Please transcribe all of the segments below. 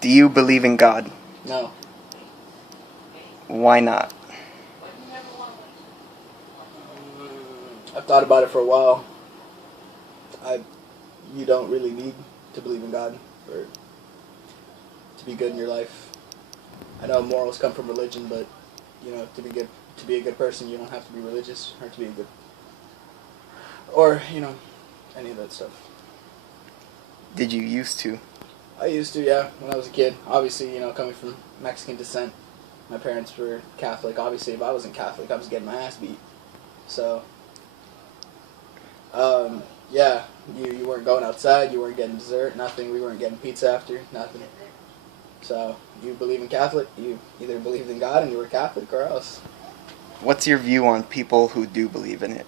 Do you believe in God? No. Why not? I've thought about it for a while. You don't really need to believe in God to be good in your life. I know morals come from religion, but to be a good person, you don't have to be religious or to be a good, or any of that stuff. Did you used to? I used to, yeah, when I was a kid. Obviously, coming from Mexican descent, my parents were Catholic. Obviously, if I wasn't Catholic, I was getting my ass beat. So, yeah, you weren't going outside, you weren't getting dessert, nothing. We weren't getting pizza after, nothing. So, you believe in Catholic, you either believed in God and you were Catholic or else. What's your view on people who do believe in it?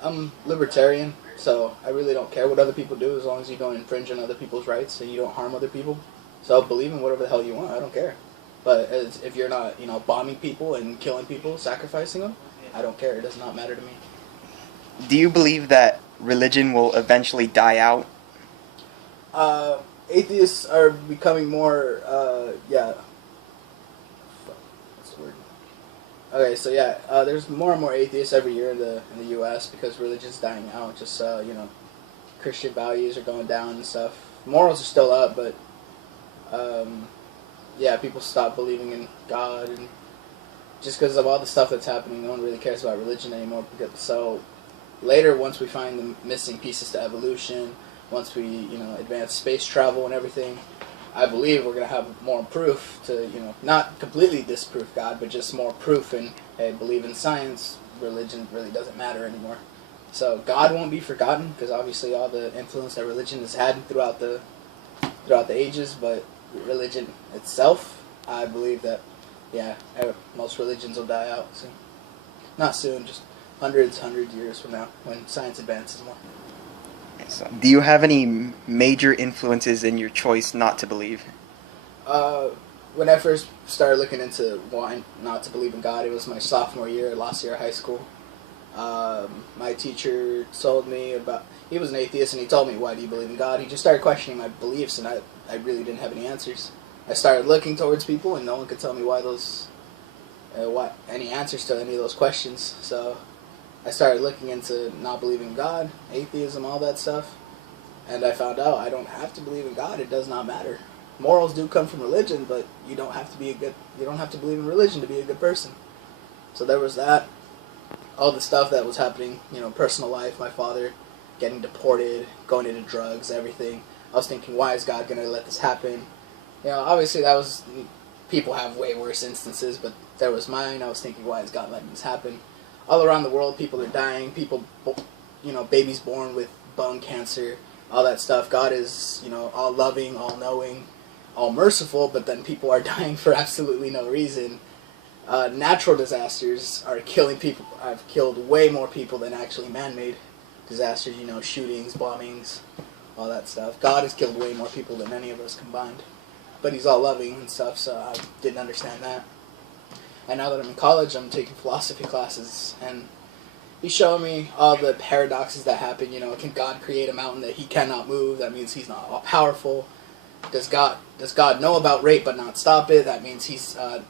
I'm libertarian, so I really don't care what other people do as long as you don't infringe on other people's rights and you don't harm other people. So believe in whatever the hell you want, I don't care. But if you're not, bombing people and killing people, sacrificing them, I don't care, it does not matter to me. Do you believe that religion will eventually die out? Atheists are becoming more, what's the word? Okay, so there's more and more atheists every year in the U.S. because religion's dying out. Just Christian values are going down and stuff. Morals are still up, but people stop believing in God, and just because of all the stuff that's happening, no one really cares about religion anymore. So later, once we find the missing pieces to evolution, once we advance space travel and everything, I believe we're going to have more proof to, not completely disprove God, but just more proof and, hey, believe in science, religion really doesn't matter anymore. So God won't be forgotten, because obviously all the influence that religion has had throughout the ages, but religion itself, I believe that, most religions will die out soon. Not soon, just hundreds years from now, when science advances more. So, do you have any major influences in your choice not to believe? When I first started looking into why not to believe in God, it was my sophomore year, last year of high school. My teacher told me he was an atheist, and he told me, why do you believe in God? He just started questioning my beliefs, and I really didn't have any answers. I started looking towards people, and no one could tell me any answers to any of those questions. So I started looking into not believing in God, atheism, all that stuff, and I found out I don't have to believe in God. It does not matter. Morals do come from religion, but you don't have to believe in religion to be a good person. So there was that. All the stuff that was happening, personal life, my father getting deported, going into drugs, everything. I was thinking, why is God going to let this happen? Obviously people have way worse instances, but there was mine. I was thinking, why is God letting this happen? All around the world, people are dying. Babies born with bone cancer, all that stuff. God is, all loving, all knowing, all merciful, but then people are dying for absolutely no reason. Natural disasters are killing people. I've killed way more people than actually man-made disasters, shootings, bombings, all that stuff. God has killed way more people than any of us combined. But he's all loving and stuff, so I didn't understand that. And now that I'm in college, I'm taking philosophy classes, and he's showing me all the paradoxes that happen. Can God create a mountain that he cannot move? That means he's not all-powerful. Does God know about rape but not stop it? That means he's not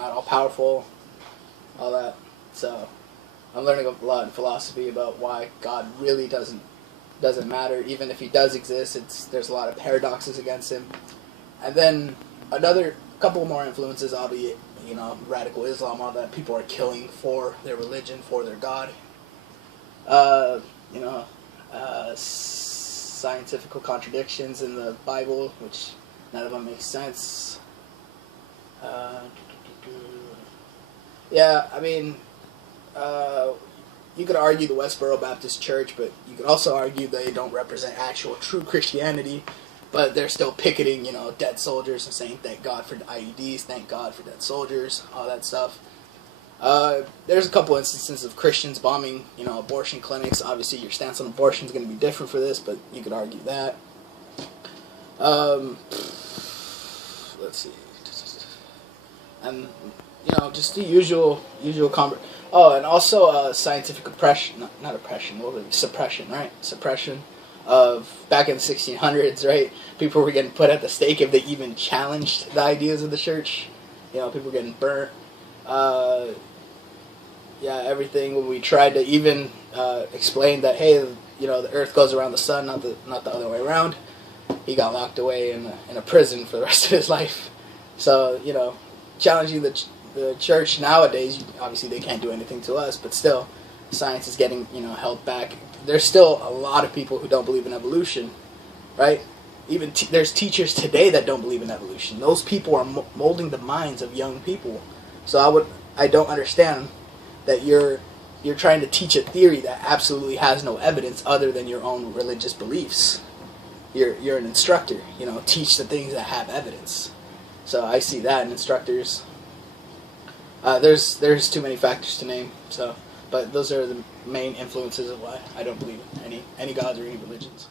all-powerful. All that. So I'm learning a lot in philosophy about why God really doesn't matter. Even if he does exist, there's a lot of paradoxes against him. And then another couple more influences, albeit radical Islam, all that. People are killing for their religion, for their God. Scientific contradictions in the Bible, which none of them make sense. You could argue the Westboro Baptist Church, but you could also argue they don't represent actual true Christianity. But they're still picketing, dead soldiers and saying, thank God for the IEDs, thank God for dead soldiers, all that stuff. There's a couple instances of Christians bombing, abortion clinics. Obviously, your stance on abortion is going to be different for this, but you could argue that. Let's see. And, just the usual Oh, and also scientific oppression, not oppression, suppression, right? Suppression of back in the 1600s, right? People were getting put at the stake if they even challenged the ideas of the church. You know, people were getting burnt. Everything. When we tried to even explain that, hey, you know, the earth goes around the sun, not the other way around, he got locked away in a prison for the rest of his life. So, you know, challenging the church nowadays, obviously they can't do anything to us, but still, science is getting, you know, held back. There's still a lot of people who don't believe in evolution, right? Even there's teachers today that don't believe in evolution. Those people are molding the minds of young people. So I don't understand that you're trying to teach a theory that absolutely has no evidence other than your own religious beliefs. You're an instructor, you know, teach the things that have evidence. So I see that in instructors. There's too many factors to name. So, but those are the main influences of why I don't believe in any gods or any religions.